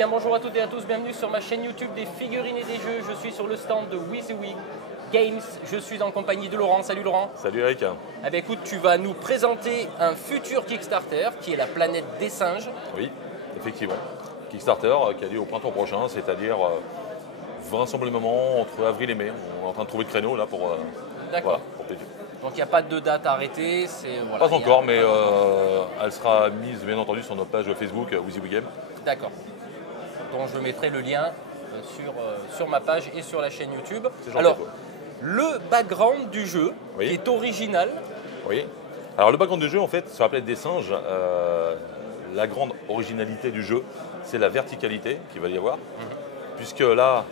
bien, bonjour à toutes et à tous, bienvenue sur ma chaîne YouTube des figurines et des jeux. Je suis sur le stand de WYSIWYG Games. Je suis en compagnie de Laurent. Salut Laurent. Salut Eric. Eh bien, écoute, tu vas nous présenter un futur Kickstarter qui est la planète des singes. Oui, effectivement. Kickstarter qui a lieu au printemps prochain, c'est-à-dire vraisemblablement entre avril et mai. On est en train de trouver le créneau là pour Plédu. Donc il n'y a pas de date arrêtée. Voilà, pas encore, mais elle sera mise bien entendu sur notre page Facebook WYSIWYG Games. D'accord. Donc je mettrai le lien sur ma page et sur la chaîne YouTube. Alors, le background du jeu qui est original. Oui. Alors le background du jeu en fait sur la planète des singes, la grande originalité du jeu, c'est la verticalité qu'il va y avoir. Puisque là,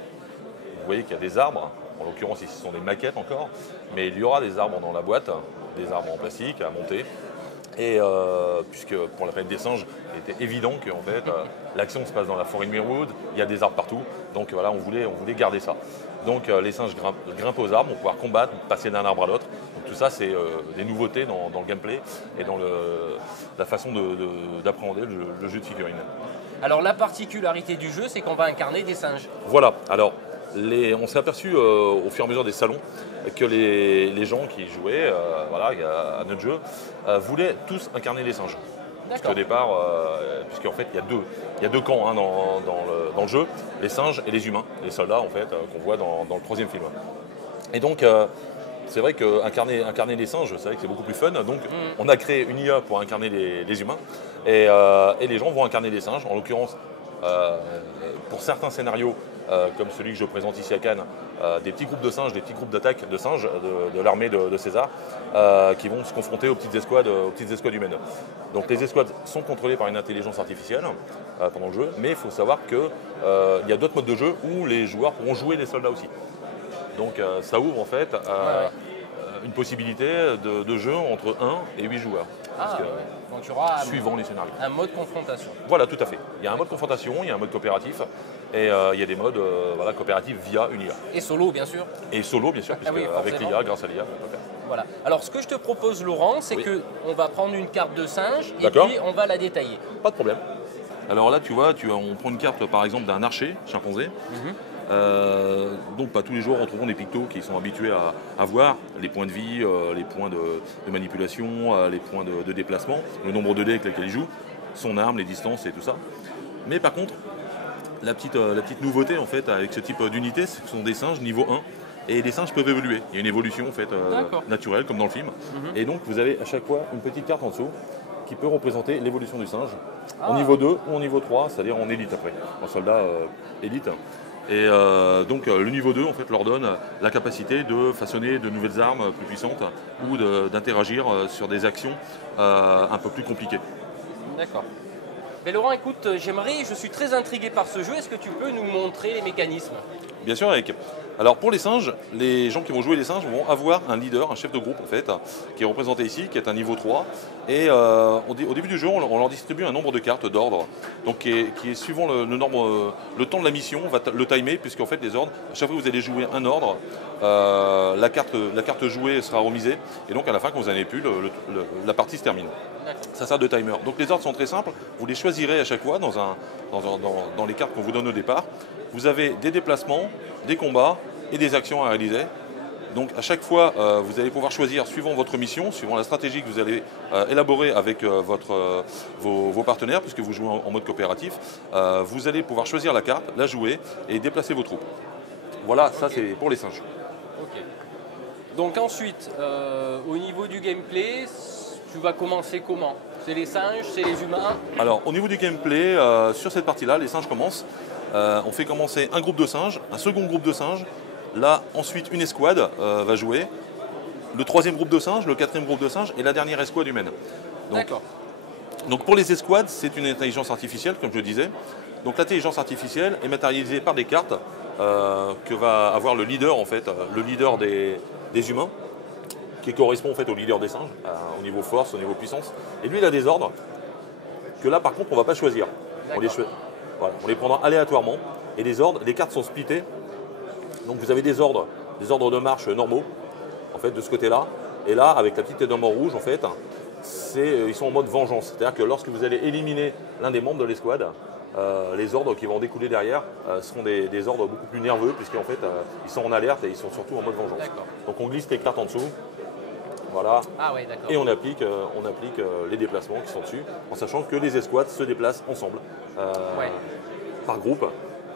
vous voyez qu'il y a des arbres. En l'occurrence, ici, ce sont des maquettes encore, mais il y aura des arbres dans la boîte, des arbres en plastique à monter. Et puisque pour la planète des singes, il était évident que en fait, l'action se passe dans la forêt de Mirwood, il y a des arbres partout, donc voilà, on voulait garder ça. Donc les singes grimpent aux arbres, on va pouvoir combattre, passer d'un arbre à l'autre. Donc tout ça, c'est des nouveautés dans le gameplay et dans la façon d'appréhender le jeu de figurines. Alors la particularité du jeu, c'est qu'on va incarner des singes. Voilà, alors on s'est aperçu au fur et à mesure des salons que les gens qui jouaient à notre jeu voulaient tous incarner les singes. Au départ, puisqu'en fait il y a deux camps dans le jeu, les singes et les humains, les soldats en fait qu'on voit dans le troisième film. Et donc c'est vrai qu'incarner les singes, c'est vrai que c'est beaucoup plus fun. Donc on a créé une IA pour incarner les humains et les gens vont incarner les singes. En l'occurrence, pour certains scénarios, comme celui que je présente ici à Cannes, des petits groupes de singes, des petits groupes d'attaque de singes de l'armée de César qui vont se confronter aux petites escouades humaines. Donc les escouades sont contrôlées par une intelligence artificielle pendant le jeu, mais il faut savoir qu'il y a d'autres modes de jeu où les joueurs pourront jouer les soldats aussi. Donc ça ouvre en fait une possibilité de jeu entre 1 et 8 joueurs. Donc il y aura suivant les scénarios. Un mode confrontation. Voilà, tout à fait. Il y a un mode confrontation, il y a un mode coopératif et il y a des modes coopératifs via une IA. Et solo bien sûr. Et solo bien sûr, puisque avec l'IA, grâce à l'IA. Voilà. Alors ce que je te propose Laurent, c'est qu'on va prendre une carte de singe et puis on va la détailler. Pas de problème. Alors là tu vois, on prend une carte par exemple d'un archer chimpanzé. Donc pas tous les joueurs retrouveront des pictos qui sont habitués à voir les points de vie, les points de manipulation, les points de déplacement, le nombre de dés avec lesquels il joue, son arme, les distances et tout ça. Mais par contre, la petite nouveauté en fait avec ce type d'unité, ce sont des singes niveau 1 et les singes peuvent évoluer. Il y a une évolution en fait naturelle comme dans le film. Et donc vous avez à chaque fois une petite carte en dessous qui peut représenter l'évolution du singe en niveau 2 ou en niveau 3, c'est-à-dire en élite après, en soldat élite. Et donc le niveau 2 en fait leur donne la capacité de façonner de nouvelles armes plus puissantes ou d'interagir sur des actions un peu plus compliquées. D'accord. Mais Laurent, écoute, je suis très intrigué par ce jeu. Est-ce que tu peux nous montrer les mécanismes? Bien sûr, Eric. Alors pour les singes, les gens qui vont jouer les singes vont avoir un leader, un chef de groupe en fait, qui est représenté ici, qui est un niveau 3. Et au début du jeu, on leur distribue un nombre de cartes d'ordre, donc qui est suivant le temps de la mission, on va le timer, puisqu'en fait les ordres, à chaque fois que vous allez jouer un ordre, la carte jouée sera remisée, et donc à la fin quand vous n'en avez plus, la partie se termine. Ça sert de timer. Donc les ordres sont très simples, vous les choisirez à chaque fois dans les cartes qu'on vous donne au départ. Vous avez des déplacements, des combats et des actions à réaliser. Donc à chaque fois, vous allez pouvoir choisir, suivant votre mission, suivant la stratégie que vous allez élaborer avec vos partenaires, puisque vous jouez en mode coopératif, vous allez pouvoir choisir la carte, la jouer et déplacer vos troupes. Voilà, ça c'est pour les singes. Ok. Donc ensuite, au niveau du gameplay, tu vas commencer comment? C'est les singes, c'est les humains? Alors au niveau du gameplay, sur cette partie-là, les singes commencent. On fait commencer un groupe de singes, un second groupe de singes. Là, ensuite, une escouade va jouer. Le troisième groupe de singes, le quatrième groupe de singes et la dernière escouade humaine. D'accord. Donc pour les escouades, c'est une intelligence artificielle, comme je disais. Donc l'intelligence artificielle est matérialisée par des cartes que va avoir le leader, en fait, le leader des humains, qui correspond en fait au leader des singes, au niveau force, au niveau puissance. Et lui, il a des ordres que là, par contre, on ne va pas choisir. On les prendra aléatoirement. Et les cartes sont splittées. Donc vous avez des ordres de marche normaux, en fait, de ce côté-là. Et là, avec la petite tête d'homme en rouge, en fait, ils sont en mode vengeance. C'est-à-dire que lorsque vous allez éliminer l'un des membres de l'escouade, les ordres qui vont en découler derrière seront des ordres beaucoup plus nerveux, puisqu'en fait, ils sont en alerte et ils sont surtout en mode vengeance. Donc on glisse les cartes en dessous, voilà, et on applique les déplacements qui sont dessus, en sachant que les escouades se déplacent ensemble, par groupe.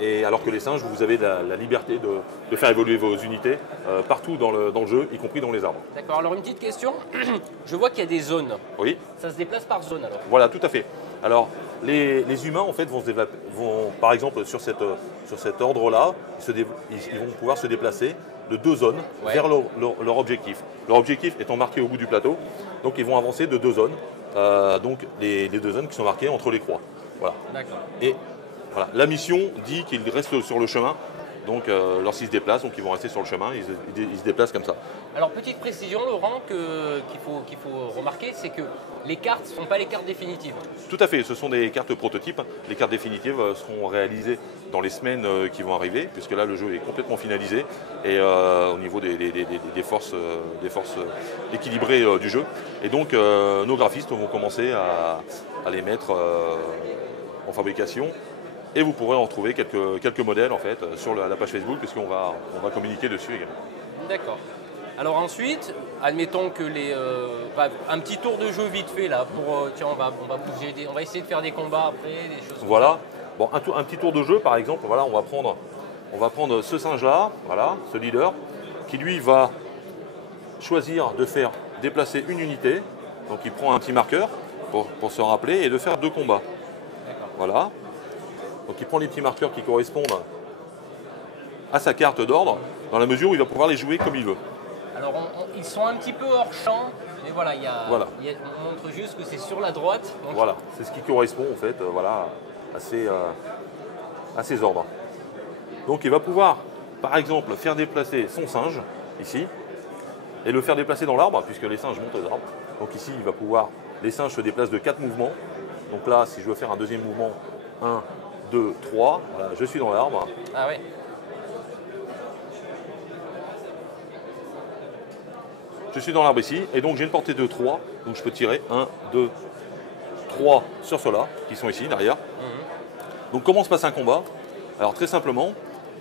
Et alors que les singes, vous avez la liberté de faire évoluer vos unités partout dans le jeu, y compris dans les arbres. D'accord, alors une petite question. Je vois qu'il y a des zones. Oui. Ça se déplace par zone alors? Voilà, tout à fait. Alors, les humains, en fait, par exemple, sur cet ordre-là, ils vont pouvoir se déplacer de 2 zones vers leur objectif. Leur objectif étant marqué au bout du plateau, donc ils vont avancer de 2 zones. Donc, les 2 zones qui sont marquées entre les croix. Voilà. D'accord. Et voilà, la mission dit qu'ils restent sur le chemin, donc lorsqu'ils se déplacent, donc ils vont rester sur le chemin, ils se déplacent comme ça. Alors petite précision Laurent qu'il faut remarquer, c'est que les cartes ne sont pas les cartes définitives. Tout à fait, ce sont des cartes prototypes. Les cartes définitives seront réalisées dans les semaines qui vont arriver, puisque là le jeu est complètement finalisé et au niveau des forces équilibrées du jeu. Et donc nos graphistes vont commencer à les mettre en fabrication. Et vous pourrez en retrouver quelques modèles en fait sur la page Facebook, puisqu'on va communiquer dessus également. D'accord. Alors ensuite, admettons que un petit tour de jeu vite fait là pour tiens on va essayer de faire des combats après, des choses. Voilà. Bon, un petit tour de jeu par exemple. Voilà, on va prendre ce singe là, voilà, ce leader, qui lui va choisir de faire déplacer une unité. Donc il prend un petit marqueur pour se rappeler et de faire 2 combats. Voilà. Donc il prend les petits marqueurs qui correspondent à sa carte d'ordre, dans la mesure où il va pouvoir les jouer comme il veut. Alors ils sont un petit peu hors champ, mais voilà, on montre juste que c'est sur la droite. Donc... Voilà, c'est ce qui correspond en fait à ces ordres. Donc il va pouvoir, par exemple, faire déplacer son singe, ici, et le faire déplacer dans l'arbre, puisque les singes montent aux arbres. Donc ici, les singes se déplacent de 4 mouvements. Donc là, si je veux faire un deuxième mouvement, 1, 2, 3, voilà, je suis dans l'arbre. Ah ouais. Je suis dans l'arbre ici, et donc j'ai une portée de 3, donc je peux tirer 1, 2, 3 sur ceux-là, qui sont ici, derrière. Donc comment se passe un combat? Alors très simplement,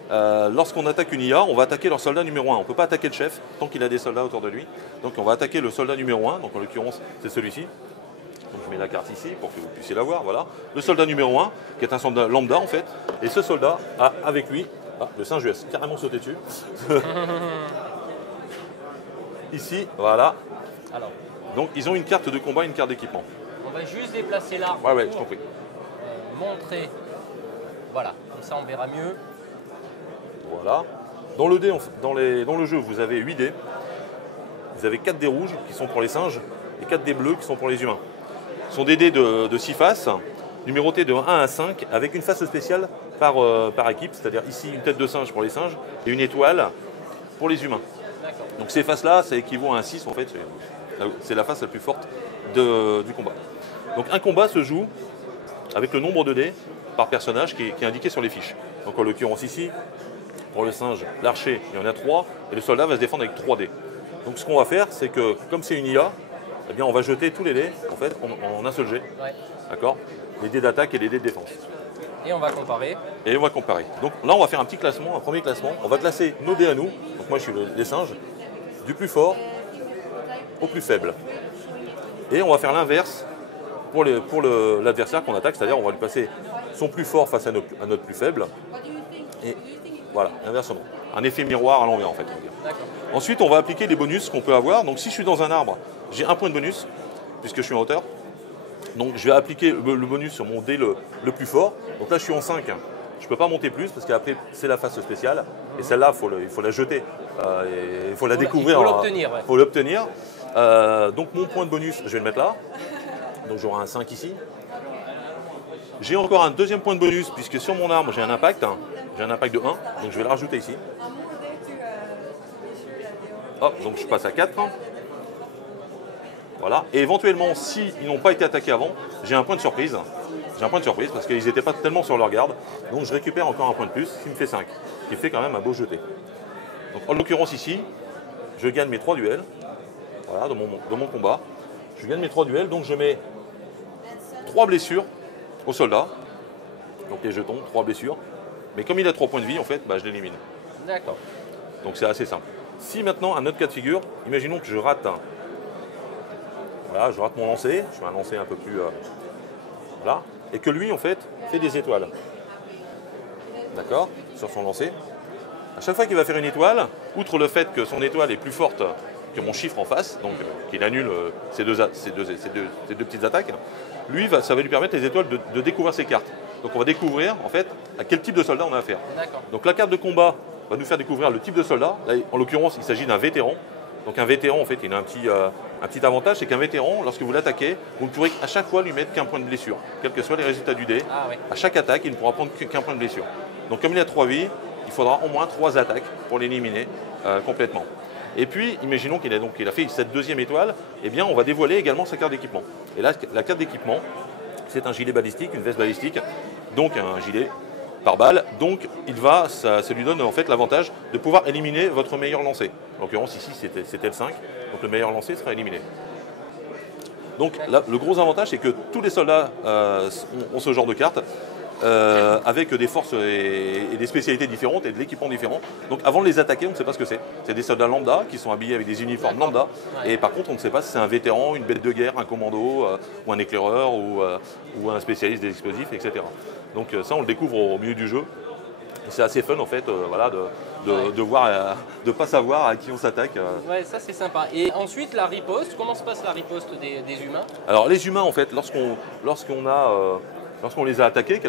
lorsqu'on attaque une IA, on va attaquer leur soldat numéro 1. On ne peut pas attaquer le chef tant qu'il a des soldats autour de lui. Donc on va attaquer le soldat numéro 1, donc en l'occurrence c'est celui-ci. Donc je mets la carte ici pour que vous puissiez la voir, voilà. Le soldat numéro 1, qui est un soldat lambda en fait, et ce soldat a avec lui, le singe US, carrément sauté dessus. Ici, voilà. Alors. Donc ils ont une carte de combat et une carte d'équipement. On va juste déplacer l'arbre ouais, pour je compris. Montrer. Voilà, comme ça on verra mieux. Voilà. Dans le jeu, vous avez 8 dés. Vous avez 4 dés rouges qui sont pour les singes et 4 dés bleus qui sont pour les humains. Ce sont des dés de 6 faces, numérotés de 1 à 5, avec une face spéciale par équipe, c'est-à-dire ici une tête de singe pour les singes et une étoile pour les humains. Donc ces faces-là, ça équivaut à un 6 en fait, c'est la face la plus forte du combat. Donc un combat se joue avec le nombre de dés par personnage qui est indiqué sur les fiches. Donc en l'occurrence ici, pour le singe, l'archer, il y en a 3, et le soldat va se défendre avec 3 dés. Donc ce qu'on va faire, c'est que comme c'est une IA, eh bien, on va jeter tous les dés en fait, en un seul jet. Ouais. D'accord? Les dés d'attaque et les dés de défense. Et on va comparer. Et on va comparer. Donc là, on va faire un petit classement, un premier classement. On va classer nos dés à nous. Donc moi, je suis les singes, du plus fort au plus faible. Et on va faire l'inverse pour l'adversaire qu'on attaque, c'est-à-dire on va lui passer son plus fort face à notre plus faible. Et voilà, inversement. Un effet miroir à l'envers en fait. Ensuite, on va appliquer les bonus qu'on peut avoir. Donc si je suis dans un arbre, j'ai un point de bonus, puisque je suis en hauteur. Donc je vais appliquer le bonus sur mon dé le plus fort. Donc là, je suis en 5. Je ne peux pas monter plus, parce qu'après, c'est la phase spéciale. Et celle-là, il faut la jeter. Il faut la découvrir. Il faut l'obtenir. Il faut l'obtenir. Donc mon point de bonus, je vais le mettre là. Donc j'aurai un 5 ici. J'ai encore un deuxième point de bonus, puisque sur mon arbre, j'ai un impact. J'ai un impact de 1. Donc je vais le rajouter ici. Hop, donc je passe à 4. Voilà. Et éventuellement, s'ils n'ont pas été attaqués avant, j'ai un point de surprise. J'ai un point de surprise parce qu'ils n'étaient pas tellement sur leur garde. Donc je récupère encore un point de plus, ce qui me fait 5. Ce qui fait quand même un beau jeté. Donc en l'occurrence ici, je gagne mes 3 duels. Voilà, dans mon combat. Je gagne mes 3 duels, donc je mets 3 blessures aux soldats. Donc les jetons, 3 blessures. Mais comme il a 3 points de vie, en fait, je l'élimine. D'accord. Donc c'est assez simple. Si maintenant, un autre cas de figure, imaginons que je rate voilà, je rate mon lancer, je fais un lancer un peu plus... là, et que lui, en fait, fait des étoiles. D'accord? Sur son lancer. À chaque fois qu'il va faire une étoile, outre le fait que son étoile est plus forte que mon chiffre en face, donc qu'il annule ces deux petites attaques, lui, ça va lui permettre les étoiles de découvrir ses cartes. Donc on va découvrir, en fait, à quel type de soldat on a affaire. Donc la carte de combat va nous faire découvrir le type de soldat. Là, en l'occurrence, il s'agit d'un vétéran. Donc un vétéran, en fait, il a un petit avantage, c'est qu'un vétéran, lorsque vous l'attaquez, vous ne pourrez à chaque fois lui mettre qu'un point de blessure. Quels que soient les résultats du dé, à chaque attaque, il ne pourra prendre qu'un point de blessure. Donc comme il a 3 vies, il faudra au moins 3 attaques pour l'éliminer complètement. Et puis, imaginons qu'il a fait cette deuxième étoile, eh bien, on va dévoiler également sa carte d'équipement. Et là, la carte d'équipement, c'est un gilet balistique, une veste balistique, donc un gilet par balle. Donc, ça lui donne en fait l'avantage de pouvoir éliminer votre meilleur lancer. En l'occurrence, ici, c'était le 5, donc le meilleur lancer sera éliminé. Donc, là, le gros avantage, c'est que tous les soldats ont ce genre de carte. Avec des forces et des spécialités différentes et de l'équipement différent. Donc avant de les attaquer, on ne sait pas ce que c'est. C'est des soldats lambda qui sont habillés avec des uniformes lambda. Et par contre, on ne sait pas si c'est un vétéran, une bête de guerre, un commando, ou un éclaireur, ou un spécialiste des explosifs, etc. Donc ça, on le découvre au milieu du jeu. C'est assez fun en fait, voilà, de voir, de pas savoir à qui on s'attaque. Ouais, ça c'est sympa. Et ensuite la riposte, comment se passe la riposte des humains? Alors les humains en fait, lorsqu'on les a attaqués,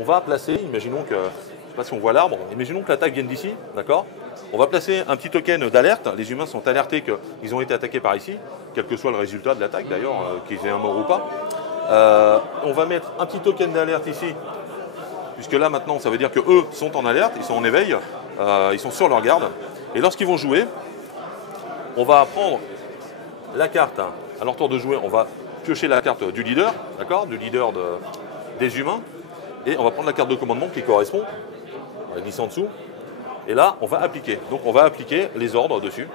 on va placer, imaginons que, je ne sais pas si on voit l'arbre, imaginons que l'attaque vienne d'ici, d'accord? On va placer un petit token d'alerte, les humains sont alertés qu'ils ont été attaqués par ici, quel que soit le résultat de l'attaque d'ailleurs, qu'ils aient un mort ou pas. On va mettre un petit token d'alerte ici, puisque là maintenant ça veut dire qu'eux sont en alerte, ils sont en éveil, ils sont sur leur garde, et lorsqu'ils vont jouer, on va prendre la carte, à leur tour de jouer, on va piocher la carte du leader, d'accord? Du leader des humains, et on va prendre la carte de commandement qui correspond, on va glisser en dessous, et là on va appliquer. Donc on va appliquer les ordres dessus.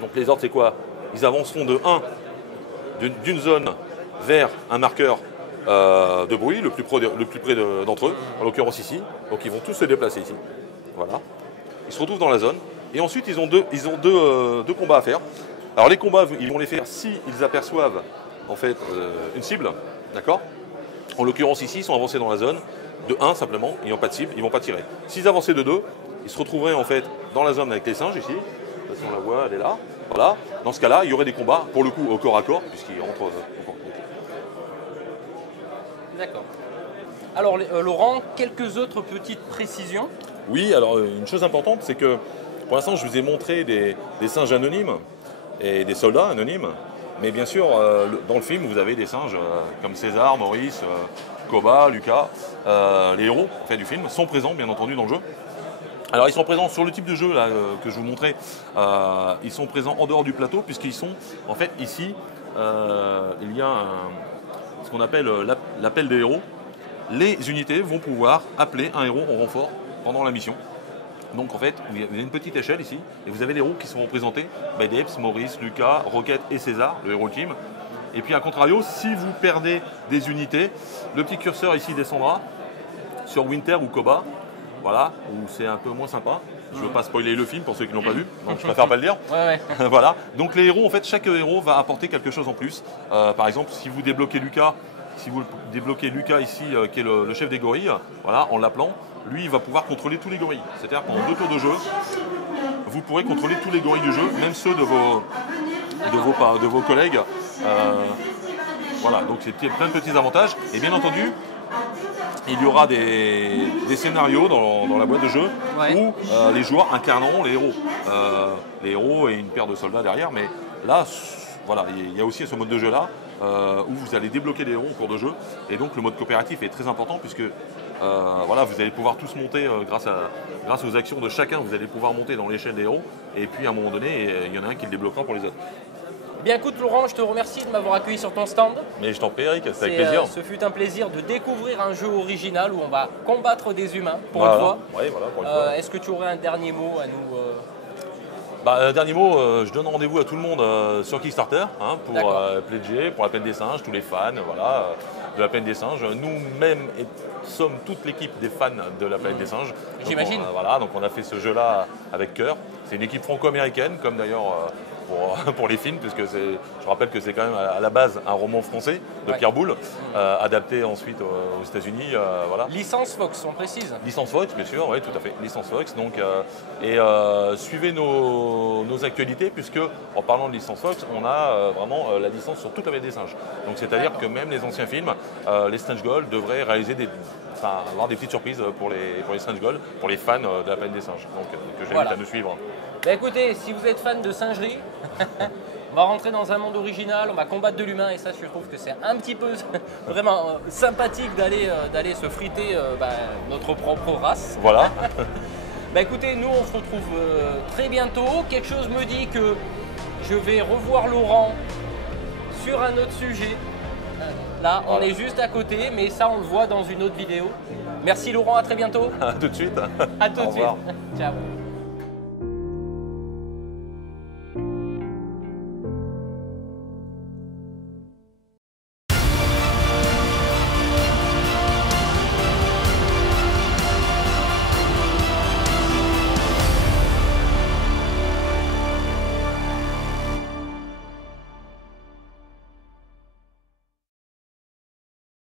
Donc les ordres c'est quoi? Ils avanceront de 1 d'une zone vers un marqueur de bruit le plus près d'entre eux, en l'occurrence ici. Donc ils vont tous se déplacer ici. Voilà. Ils se retrouvent dans la zone, et ensuite ils ont deux combats à faire. Alors les combats, ils vont les faire s'ils aperçoivent en fait une cible, d'accord? En l'occurrence ici, ils sont avancés dans la zone de 1 simplement, ils n'ont pas de cible, ils ne vont pas tirer. S'ils avançaient de 2, ils se retrouveraient en fait dans la zone avec les singes ici. Si on la voit, elle est là. Voilà. Dans ce cas-là, il y aurait des combats, pour le coup, au corps à corps, puisqu'ils rentrent au corps. D'accord. Alors Laurent, quelques autres petites précisions? Oui, alors une chose importante, c'est que pour l'instant, je vous ai montré des singes anonymes et des soldats anonymes. Mais bien sûr, dans le film, vous avez des singes comme César, Maurice, Koba, Lucas. Les héros en fait, du film sont présents, bien entendu, dans le jeu. Alors, ils sont présents sur le type de jeu là, que je vous montrais. Ils sont présents en dehors du plateau, puisqu'ils sont, en fait, ici, il y a ce qu'on appelle l'appel des héros. Les unités vont pouvoir appeler un héros en renfort pendant la mission. Donc en fait, vous avez une petite échelle ici, et vous avez les héros qui sont représentés, Debs, Maurice, Lucas, Rocket et César, le héros team. Et puis à contrario, si vous perdez des unités, le petit curseur ici descendra sur Winter ou Koba, voilà, où c'est un peu moins sympa. Je ne veux pas spoiler le film pour ceux qui ne l'ont pas vu, donc je préfère pas le dire. Ouais. Voilà, donc les héros, en fait, chaque héros va apporter quelque chose en plus. Par exemple, si vous débloquez Lucas, ici, qui est le chef des gorilles, voilà, en l'appelant, lui, il va pouvoir contrôler tous les gorilles. C'est-à-dire pendant 2 tours de jeu, vous pourrez contrôler tous les gorilles du jeu, même ceux de vos collègues. Voilà, donc c'est plein de petits avantages. Et bien entendu, il y aura des scénarios dans la boîte de jeu où les joueurs incarneront les héros. Les héros et une paire de soldats derrière, mais là, voilà, il y a aussi ce mode de jeu-là où vous allez débloquer les héros au cours de jeu. Et donc le mode coopératif est très important puisque voilà, vous allez pouvoir tous monter grâce aux actions de chacun, vous allez pouvoir monter dans l'échelle des héros. Et puis à un moment donné, il y en a un qui le débloquera pour les autres. Bien écoute Laurent, je te remercie de m'avoir accueilli sur ton stand. Mais je t'en prie Eric, c'est avec plaisir. Ce fut un plaisir de découvrir un jeu original où on va combattre des humains pour une fois. Ouais, voilà, pour une fois. Est-ce que tu aurais un dernier mot à nous Dernier mot, je donne rendez-vous à tout le monde sur Kickstarter pour pledger, pour la Plaine des Singes, tous les fans de la Plaine des Singes. Nous-mêmes sommes toute l'équipe des fans de la Plaine des Singes. J'imagine. Donc on a fait ce jeu-là avec cœur. C'est une équipe franco-américaine, comme d'ailleurs pour les films, puisque je rappelle que c'est quand même à la base un roman français de Pierre Boulle, adapté ensuite aux États-Unis. Licence Fox, on précise. Licence Fox, bien sûr, oui, tout à fait. Licence Fox. Donc, suivez nos actualités, puisque en parlant de licence Fox, on a vraiment la licence sur toute la Plaine des Singes. Donc, c'est-à-dire que même les anciens films, les Strange Gold devraient réaliser avoir des petites surprises pour les Strange Gold, pour les fans de la Plaine des Singes. Donc, que j'invite à nous suivre. Écoutez, si vous êtes fan de singerie, on va rentrer dans un monde original, on va combattre de l'humain et ça, je trouve que c'est un petit peu vraiment sympathique d'aller se friter notre propre race. Voilà. Écoutez, nous on se retrouve très bientôt. Quelque chose me dit que je vais revoir Laurent sur un autre sujet. Là, on est juste à côté, mais ça on le voit dans une autre vidéo. Merci Laurent, à très bientôt. À tout de suite. À tout de suite. Ciao.